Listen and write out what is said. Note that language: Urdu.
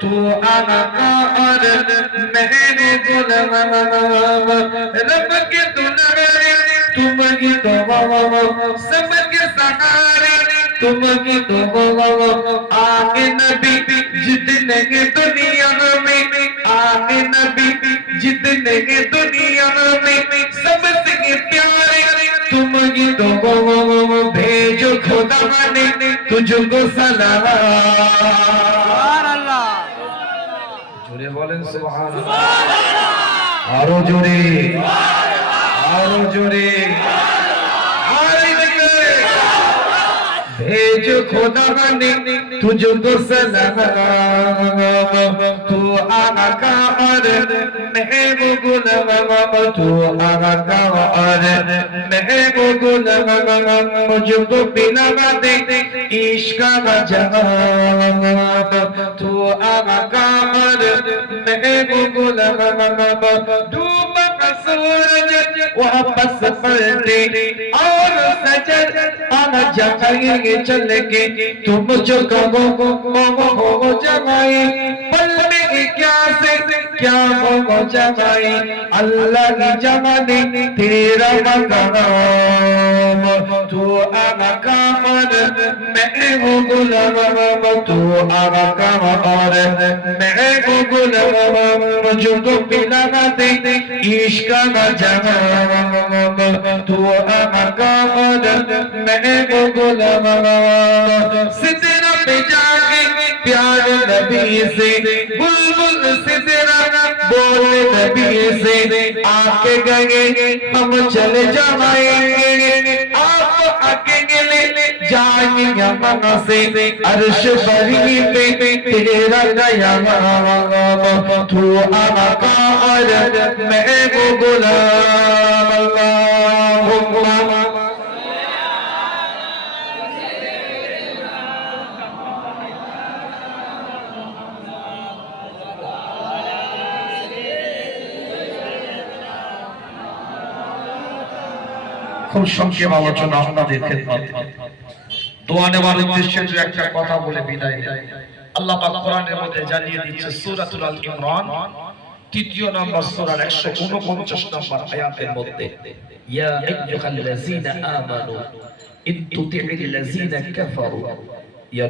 تو آقا اور میں غلام رب کے دلارے تم ہی تو سب کے سہارے تم ہی تو آگے نبی جتنے کے دنیا میں آگے نبی جتنے کے دنیا میں سب سے پیارے تم ہی تو بھیجو خدا نے تجھ کو سلام سبحان اللہ جوڑے بولیں سبحان اللہ آرو جوڑے آرو جوڑے بھیجو خدا نے تجھ کو سلام تو آقا اور میں غلام تو آقا اور میں غلام مجھ کو پلا دے عشق کا جام تو آقا اور میں غلام ڈوبا کا سورج واپس پلٹے اور سجد آنا جائیں گے چل کے تم جو کہو ہو جائے پل میں کیا سے کیا ہو جائے اللہ کی جمانے تیرا مقام تو آقا اور میں غلام تو آقا اور میں غلام مجھ کو پلا دے عشق کا جام تو آقا اور میں غلام سدرہ پہ جا کے پیار نبی سے بلبل سدرہ بولے نبی سے آکے گئے ہم چلے جائیں گے آپ اکیلے جائیں یمن سے عرش بری پہ تیرا قیام تو آقا اور میں غلام اللہم খুব সংক্ষেপ আলোচনা আপনাদের খেদমতে দোয়া নেওয়ার উদ্দেশ্যে যে একটা কথা বলে বিদায় নেই আল্লাহ পাক কোরআনের মধ্যে জানিয়ে দিচ্ছে সূরাতুল আল ইমরান তৃতীয় নম্বর সূরার 149 নম্বর আয়াতের মধ্যে ইয়া আইয়ুহাল্লাযীনা আমানু ইন তুতি'িল লাযীনা কাফারু